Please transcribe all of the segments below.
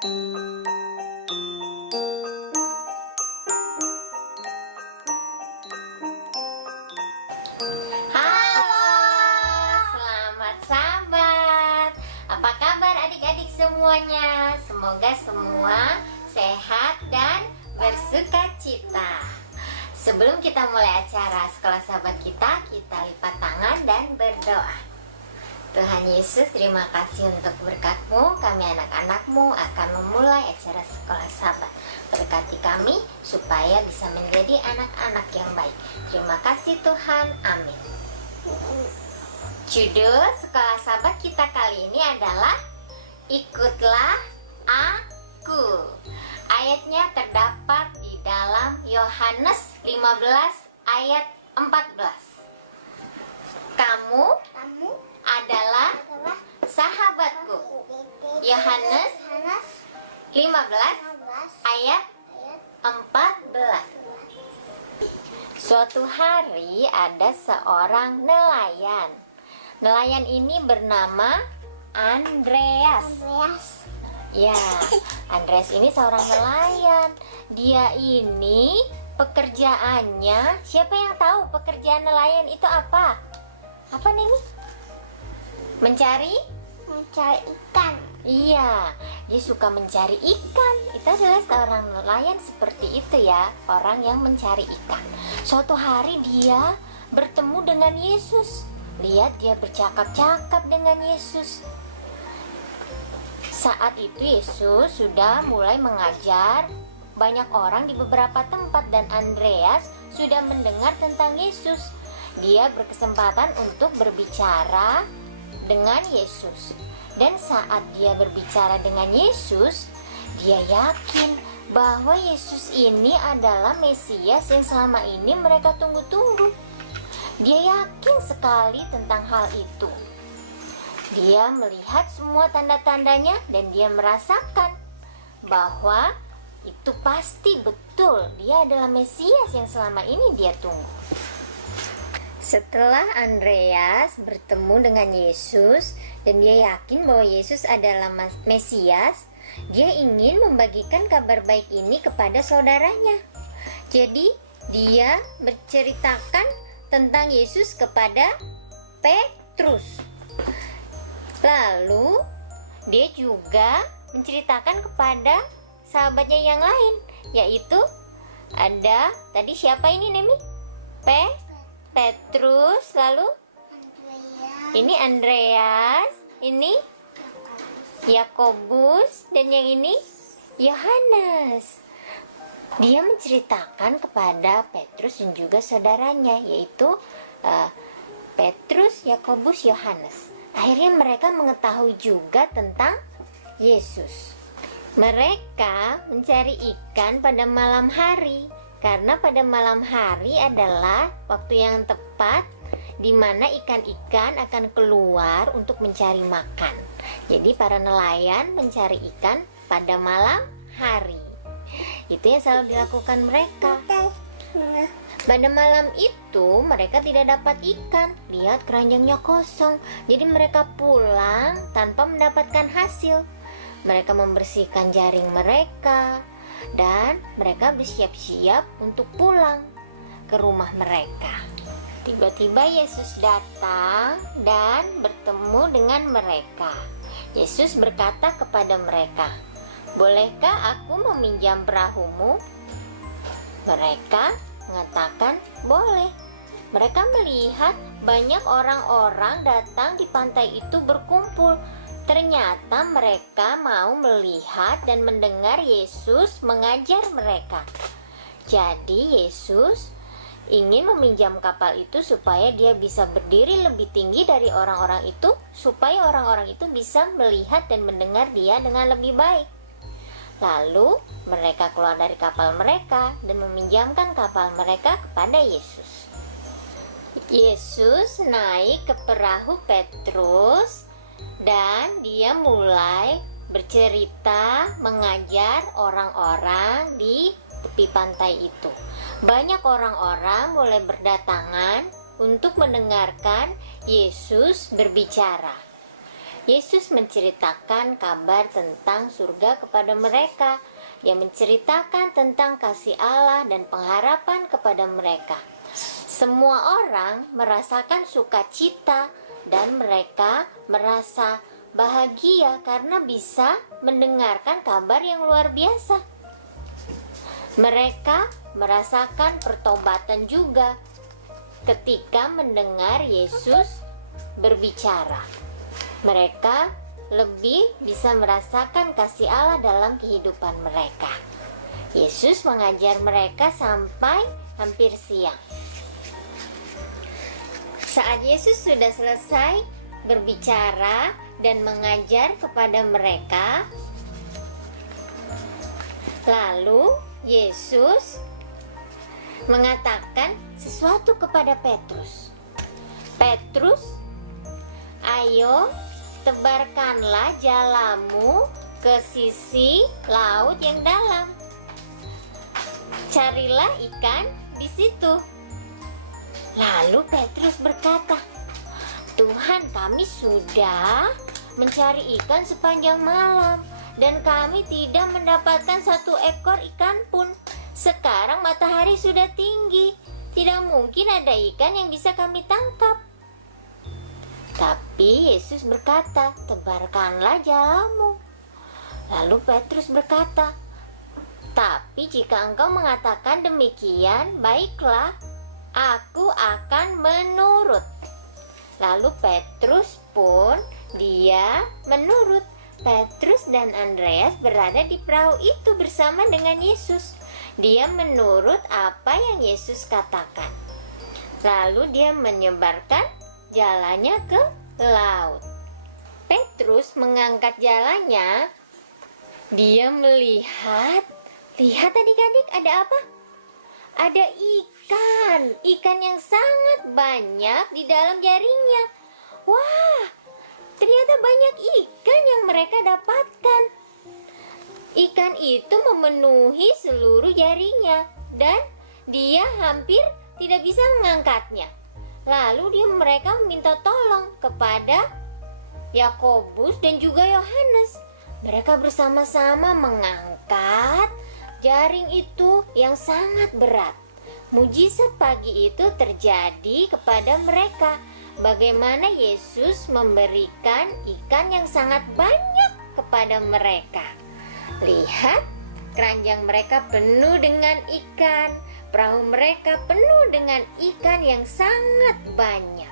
Halo, selamat sahabat. Apa kabar adik-adik semuanya? Semoga semua sehat dan bersuka cita. Sebelum kita mulai acara sekolah sahabat kita lipat tangan dan berdoa. Tuhan Yesus, terima kasih untuk berkat-Mu. Kami anak-anak-Mu akan memulai acara sekolah sahabat. Berkati kami supaya bisa menjadi anak-anak yang baik. Terima kasih Tuhan, amin. Judul sekolah sahabat kita kali ini adalah Ikutlah Aku. Ayatnya terdapat di dalam Yohanes 15 ayat 14. Kamu adalah sahabatku. Yohanes 15 ayat 14. Suatu hari ada seorang nelayan. Nelayan ini bernama Andreas. Ya, Andreas ini seorang nelayan. Dia ini pekerjaannya, siapa yang tahu pekerjaan nelayan itu apa? Apa nih? Mencari ikan. Iya, dia suka mencari ikan. Itu adalah seorang nelayan seperti itu ya, orang yang mencari ikan. Suatu hari dia bertemu dengan Yesus. Lihat, dia bercakap-cakap dengan Yesus. Saat itu Yesus sudah mulai mengajar banyak orang di beberapa tempat dan Andreas sudah mendengar tentang Yesus. Dia berkesempatan untuk berbicara dengan Yesus. Dan saat dia berbicara dengan Yesus, dia yakin bahwa Yesus ini adalah Mesias yang selama ini mereka tunggu-tunggu. Dia yakin sekali tentang hal itu. Dia melihat semua tanda-tandanya dan dia merasakan bahwa itu pasti betul dia adalah Mesias yang selama ini dia tunggu. Setelah Andreas bertemu dengan Yesus dan dia yakin bahwa Yesus adalah Mesias, dia ingin membagikan kabar baik ini kepada saudaranya. Jadi dia berceritakan tentang Yesus kepada Petrus. Lalu dia juga menceritakan kepada sahabatnya yang lain, yaitu ada tadi siapa ini Nemi? Petrus, lalu ini Andreas, ini Yakobus, dan yang ini Yohanes. Dia menceritakan kepada Petrus dan juga saudaranya, yaitu Petrus, Yakobus, Yohanes. Akhirnya mereka mengetahui juga tentang Yesus. Mereka mencari ikan pada malam hari, karena pada malam hari adalah waktu yang tepat di mana ikan-ikan akan keluar untuk mencari makan. Jadi para nelayan mencari ikan pada malam hari. Itu yang selalu dilakukan mereka. Pada malam itu mereka tidak dapat ikan. Lihat, keranjangnya kosong. Jadi mereka pulang tanpa mendapatkan hasil. Mereka membersihkan jaring mereka dan mereka bersiap-siap untuk pulang ke rumah mereka. Tiba-tiba Yesus datang dan bertemu dengan mereka. Yesus berkata kepada mereka, "Bolehkah aku meminjam perahumu?" Mereka mengatakan, "Boleh." Mereka melihat banyak orang-orang datang di pantai itu berkumpul. Ternyata mereka mau melihat dan mendengar Yesus mengajar mereka. Jadi Yesus ingin meminjam kapal itu supaya dia bisa berdiri lebih tinggi dari orang-orang itu, supaya orang-orang itu bisa melihat dan mendengar dia dengan lebih baik. Lalu mereka keluar dari kapal mereka dan meminjamkan kapal mereka kepada Yesus. Yesus naik ke perahu Petrus dan dia mulai bercerita mengajar orang-orang di tepi pantai itu. Banyak orang-orang mulai berdatangan untuk mendengarkan Yesus berbicara. Yesus menceritakan kabar tentang surga kepada mereka. Dia menceritakan tentang kasih Allah dan pengharapan kepada mereka. Semua orang merasakan sukacita dan mereka merasa bahagia karena bisa mendengarkan kabar yang luar biasa. Mereka merasakan pertobatan juga ketika mendengar Yesus berbicara. Mereka lebih bisa merasakan kasih Allah dalam kehidupan mereka. Yesus mengajar mereka sampai hampir siang. Saat Yesus sudah selesai berbicara dan mengajar kepada mereka, lalu Yesus mengatakan sesuatu kepada Petrus. Petrus, ayo tebarkanlah jalamu ke sisi laut yang dalam. Carilah ikan di situ. Lalu Petrus berkata, Tuhan, kami sudah mencari ikan sepanjang malam dan kami tidak mendapatkan satu ekor ikan pun. Sekarang matahari sudah tinggi, tidak mungkin ada ikan yang bisa kami tangkap. Tapi Yesus berkata, tebarkanlah jalamu. Lalu Petrus berkata, tapi jika engkau mengatakan demikian, baiklah, aku akan menurut. Lalu Petrus pun dia menurut. Petrus dan Andreas berada di perahu itu bersama dengan Yesus. Dia menurut apa yang Yesus katakan. Lalu dia menyebarkan jalannya ke laut. Petrus mengangkat jalannya. Dia melihat, lihat adik-adik, ada apa? Ada ikan yang sangat banyak di dalam jaringnya. Wah, ternyata banyak ikan yang mereka dapatkan. Ikan itu memenuhi seluruh jaringnya dan dia hampir tidak bisa mengangkatnya. Lalu mereka meminta tolong kepada Yakobus dan juga Yohanes. Mereka bersama-sama mengangkat jaring itu yang sangat berat. Mujizat pagi itu terjadi kepada mereka. Bagaimana Yesus memberikan ikan yang sangat banyak kepada mereka. Lihat, keranjang mereka penuh dengan ikan. Perahu mereka penuh dengan ikan yang sangat banyak.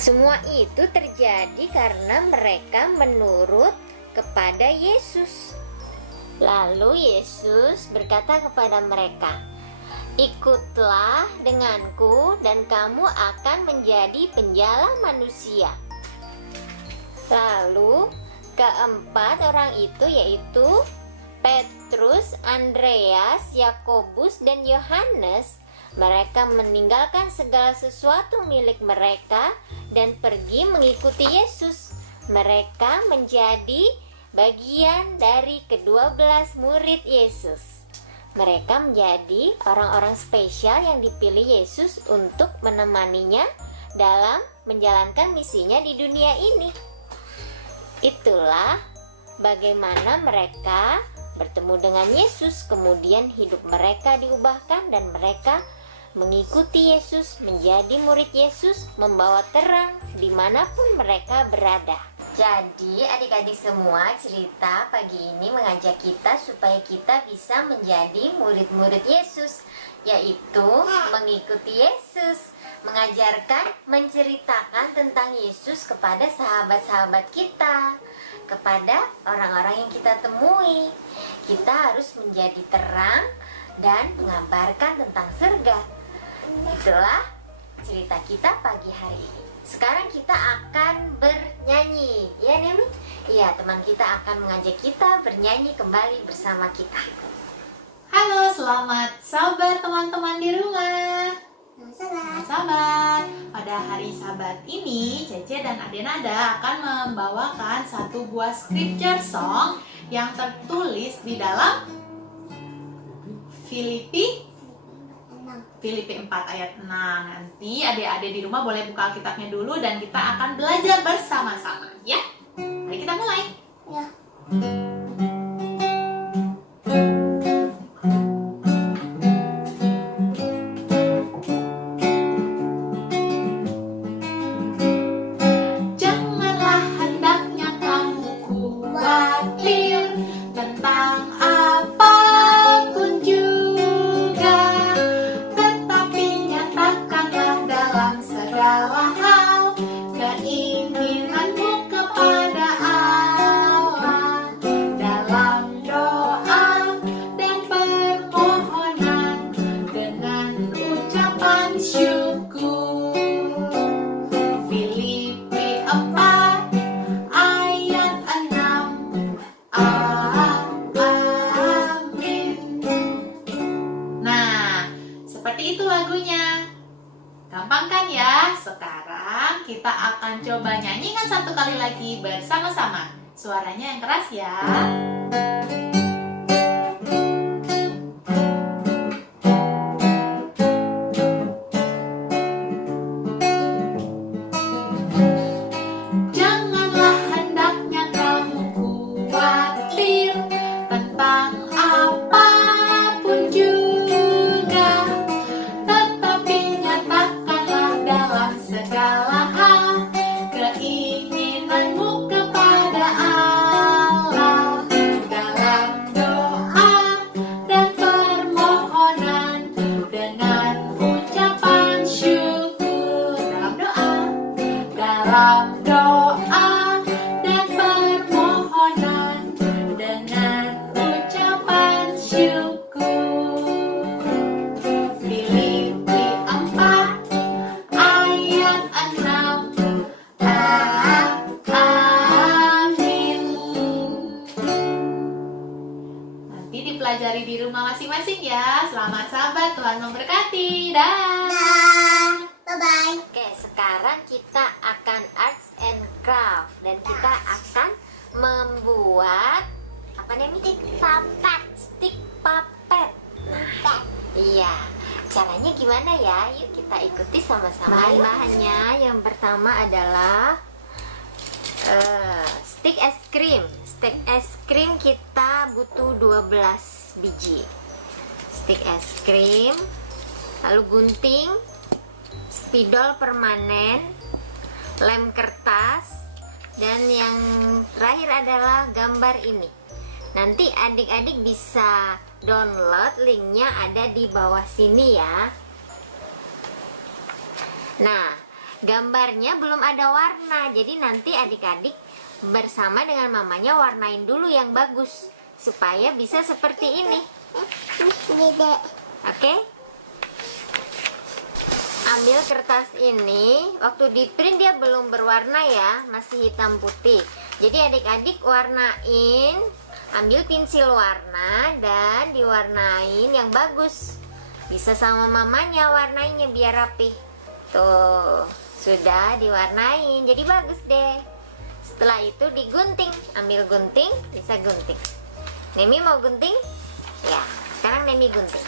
Semua itu terjadi karena mereka menurut kepada Yesus. Lalu Yesus berkata kepada mereka, ikutlah denganku dan kamu akan menjadi penjala manusia. Lalu keempat orang itu yaitu Petrus, Andreas, Yakobus, dan Yohanes. Mereka meninggalkan segala sesuatu milik mereka dan pergi mengikuti Yesus. Mereka menjadi bagian dari ke-12 murid Yesus. Mereka menjadi orang-orang spesial yang dipilih Yesus untuk menemaninya dalam menjalankan misinya di dunia ini. Itulah bagaimana mereka bertemu dengan Yesus, kemudian hidup mereka diubahkan dan mereka mengikuti Yesus, menjadi murid Yesus, membawa terang dimanapun mereka berada. Jadi adik-adik semua, cerita pagi ini mengajak kita supaya kita bisa menjadi murid-murid Yesus, yaitu mengikuti Yesus, mengajarkan, menceritakan tentang Yesus kepada sahabat-sahabat kita, kepada orang-orang yang kita temui. Kita harus menjadi terang dan mengabarkan tentang surga. Itulah cerita kita pagi hari ini. Sekarang kita akan bernyanyi, ya Nemi? Iya, teman kita akan mengajak kita bernyanyi kembali bersama kita. Halo, selamat sabat teman-teman di rumah. Selamat sabat. Pada hari Sabat ini, Cece dan Adenada akan membawakan satu buah scripture song yang tertulis di dalam Filipi Filipi 4 ayat 6. Nanti adik-adik di rumah boleh buka Alkitabnya dulu dan kita akan belajar bersama-sama ya. Mari kita mulai. Ya. Janganlah hendaknya kamu khawatir tentang apapun juga, tetapi nyatakanlah dalam segala hal keinginanmu kepada Allah dalam doa dan permohonan dengan ucapan syukur. Filipi 4 ayat 6. Amin. Nah, seperti itu lagunya. Gampang kan ya? Sekarang kita akan coba nyanyikan satu kali lagi bersama-sama. Suaranya yang keras ya. Janganlah hendaknya kamu khawatir tentang apapun juga, tetapi nyatakanlah dalam segala hal keinginanmu kepada Allah dalam doa dan permohonan dengan ucapan syukur. Dalam doa dan permohonan dengan ucapan syukur. Filipi 4 ayat 6. Amin. Nanti dipelajari di rumah masing-masing ya. Selamat sahabat, Tuhan memberkati. Dah. Bye-bye. Oke, sekarang kita akan arts and craft dan kita akan membuat apa namanya? Stick puppet. Nah, iya. Caranya gimana ya? Yuk kita ikuti sama-sama. Bahan-bahannya yang pertama adalah stick es krim. Stick es krim kita butuh 12 biji. Stick es krim, lalu gunting, spidol permanen, lem kertas, dan yang terakhir adalah gambar ini. Nanti adik-adik bisa download, linknya ada di bawah sini ya. Nah, gambarnya belum ada warna, jadi nanti adik-adik bersama dengan mamanya warnain dulu yang bagus supaya bisa seperti ini. Dede. Oke? Ambil kertas ini, waktu di print dia belum berwarna ya, masih hitam putih. Jadi adik-adik warnain, ambil pensil warna dan diwarnain yang bagus. Bisa sama mamanya warnainya biar rapi. Tuh, sudah diwarnain, jadi bagus deh. Setelah itu digunting, ambil gunting, bisa gunting. Nemi mau gunting? Ya, sekarang Nemi gunting.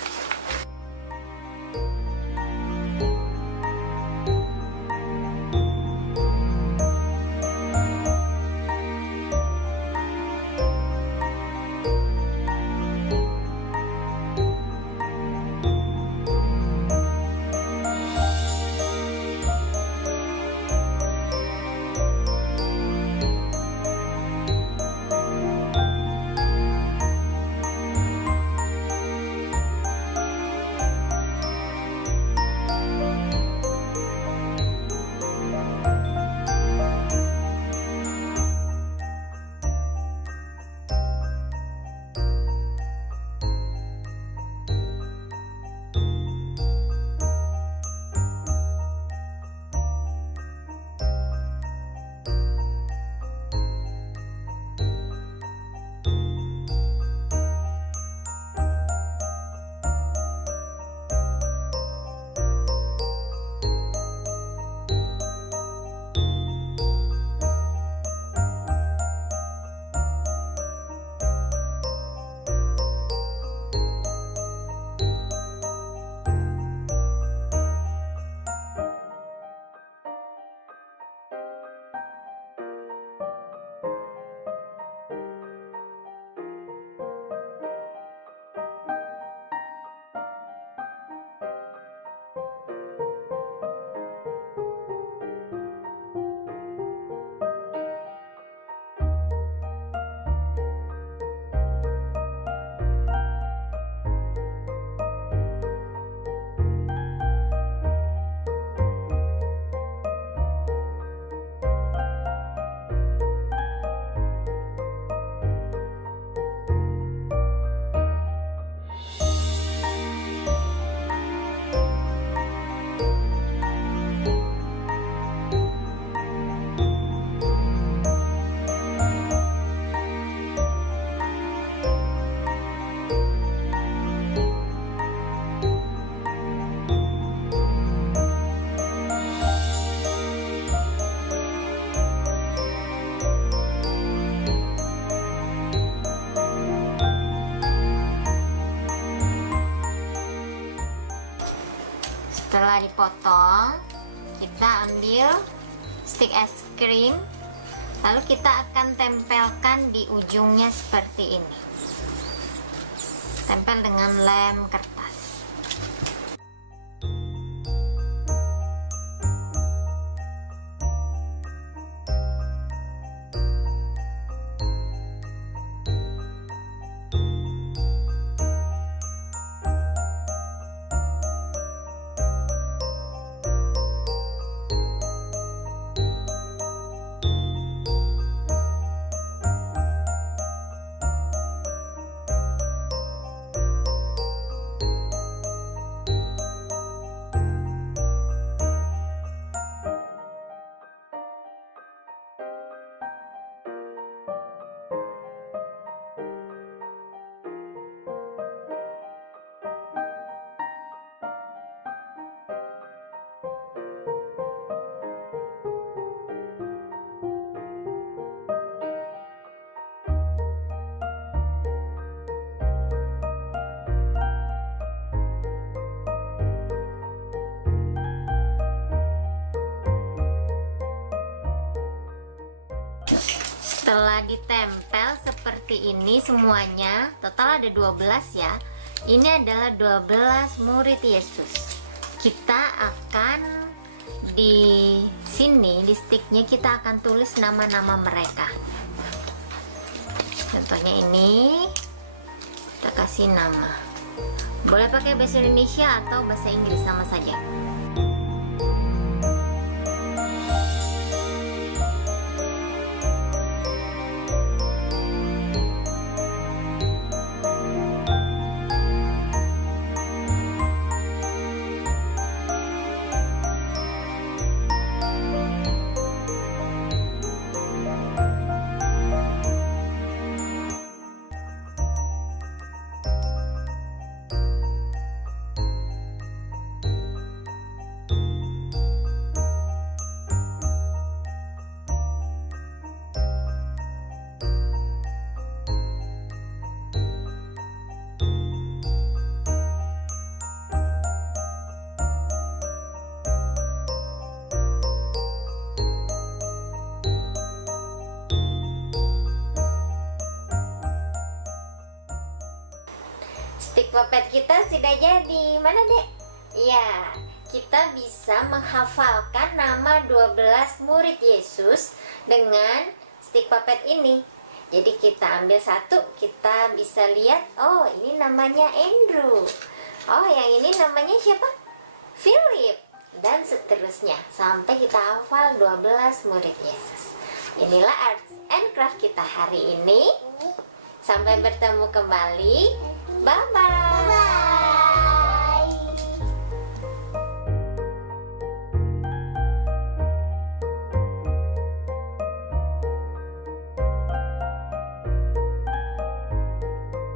setelah dipotong, kita ambil stik es krim, lalu kita akan tempelkan di ujungnya seperti ini. Tempel dengan lem kertas. Setelah ditempel seperti ini semuanya, total ada 12 ya. Ini adalah 12 murid Yesus. Kita akan di sini, di sticknya kita akan tulis nama-nama mereka. Contohnya ini, kita kasih nama. Boleh pakai bahasa Indonesia atau bahasa Inggris sama saja. Stik puppet kita sudah jadi. Mana, Dek? Ya, kita bisa menghafalkan nama 12 murid Yesus dengan stik puppet ini. Jadi kita ambil satu, kita bisa lihat, oh ini namanya Andrew. Oh yang ini namanya siapa? Philip. Dan seterusnya, sampai kita hafal 12 murid Yesus. Inilah Arts and Craft kita hari ini. Sampai bertemu kembali. Bye-bye.